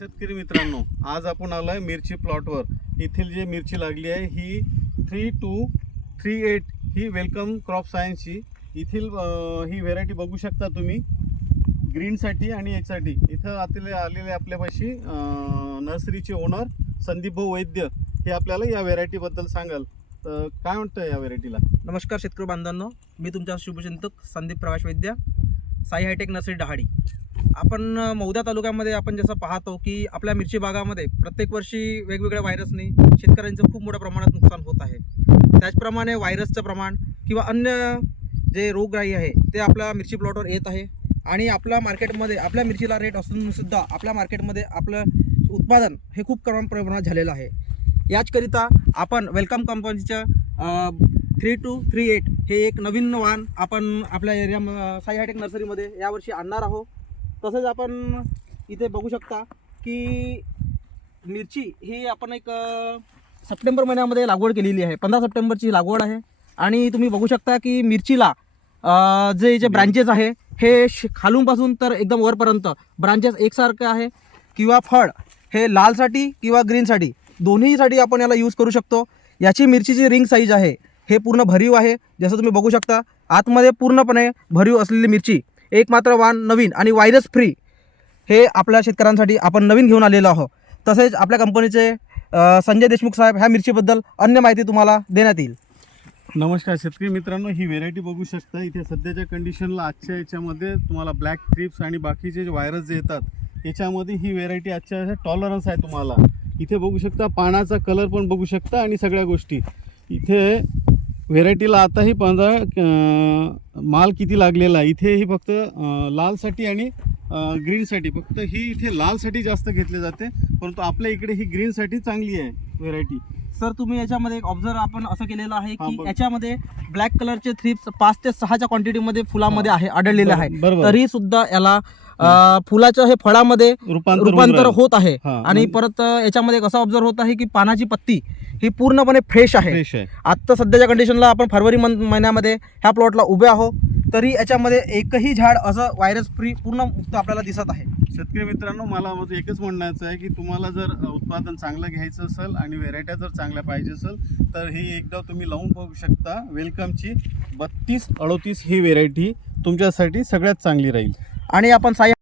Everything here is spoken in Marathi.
शेतकरी मित्रांनो, आज आपण आलोय मिरची प्लॉटवर. येथील जी मिरची लागली आहे ही 3238 ही वेलकम क्रॉप सायन्सची. येथील ही व्हेरायटी बघू शकता तुम्ही, ग्रीनसाठी आणि यासाठी. इथं आलेले आपल्यापाशी नर्सरीचे ओनर संदीप भाऊ वैद्य हे आपल्याला या व्हेरायटीबद्दल सांगाल. तर काय म्हणतं या व्हेरायटीला? नमस्कार शेतकरी बांधवांनो, मी तुमचा शुभचिंतक संदीप प्रकाश वैद्य, साई हायटेक नर्सरी डहाडी. आपण मौदा तालुक्यामध्ये आपण जसं पाहतो की आपल्या मिरची बागामध्ये प्रत्येक वर्षी वेगवेगळ्या व्हायरसनी शेतकऱ्यांचं खूप मोठ्या प्रमाणात नुकसान होत आहे. त्याचप्रमाणे व्हायरसचं प्रमाण किंवा अन्य जे रोगराई आहे ते आपल्या मिरची प्लॉटवर येत आहे. आणि आपल्या मार्केटमध्ये आपल्या मिरचीला रेट असूनसुद्धा आपल्या मार्केटमध्ये आपलं उत्पादन हे खूप कमी प्रमाणात झालेलं आहे. याचकरिता आपण वेलकम कंपनीचं 3238 हे एक नवीन वाहन आपण आपल्या एरिया साई हायटेक नर्सरीमध्ये यावर्षी आणणार आहोत. तसंच आपण इथे बघू शकता की मिरची ही आपण एक सप्टेंबर महिन्यामध्ये लागवड केलेली आहे. 15 सप्टेंबरची लागवड आहे. आणि तुम्ही बघू शकता की मिरचीला जे ब्रांचेस आहे हे खालूनपासून तर एकदम वरपर्यंत ब्रांचेस एकसारखे आहे. किंवा फळ हे लालसाठी किंवा ग्रीनसाठी दोन्हीसाठी आपण याला यूज करू शकतो. याची मिरचीची रिंग साईज आहे हे पूर्ण भरीव आहे. जसं तुम्ही बघू शकता आतमध्ये पूर्णपणे भरीव असलेली मिरची, एक मात्र वाण नवीन आणि व्हायरस फ्री हे आपल्या शेतकऱ्यांसाठी आपण नवीन घेऊन आलेलो आहोत. तसेच आपल्या कंपनीचे संजय देशमुख साहेब ह्या मिरचीबद्दल अन्य माहिती तुम्हाला देण्यात येईल. नमस्कार शेतकरी मित्रांनो, ही व्हेरायटी बघू शकता. इथे सध्याच्या कंडिशनला आजच्या याच्यामध्ये तुम्हाला ब्लॅक थ्रिप्स आणि बाकीचे जे व्हायरस जे येतात याच्यामध्ये ही व्हेरायटी आजच्या टॉलरन्स आहे तुम्हाला. इथे बघू शकता पानाचा कलर पण बघू शकता आणि सगळ्या गोष्टी. इथे व्हेरायटीला आताही माल किती लागलेला आहे. इथे ही फक्त लालसाठी आणि ग्रीनसाठी, फक्त ही इथे लालसाठी जास्त घेतले जाते, परंतु आपल्या इकडे ही ग्रीनसाठी चांगली आहे व्हेरायटी. सर तुम्ही याच्यामध्ये एक ऑब्झर्व आपण असं केलेलं आहे की बघ. याच्यामध्ये ब्लॅक कलरचे थ्रिप्स 5 ते 6च्या क्वांटिटीमध्ये फुलामध्ये आहे आढळलेले आहे. बरोबर. तरी सुद्धा याला फुलाचं हे फळामध्ये रूपांतर होत आहे. आणि परत याच्यामध्ये कसं ऑब्झर्व होत आहे की पानाची पत्ती ही पूर्णपणे फ्रेश आहे. आता सध्याच्या कंडिशनला आपण फरवरी महिन्यामध्ये ह्या प्लॉटला उभे आहोत, तरी याच्यामध्ये एकही झाड असं व्हायरस फ्री पूर्ण मुक्त आपल्याला दिसत आहे. शेतकरी मित्रांनो, मला एकच म्हणण्याचं आहे की तुम्हाला जर उत्पादन चांगलं घ्यायचं असेल आणि व्हेरायट्या जर चांगल्या पाहिजे असेल तर ही एकदा तुम्ही लावून बघू शकता. वेलकमची 3238 ही व्हेरायटी तुमच्यासाठी सगळ्यात चांगली राहील. आणि आपण साई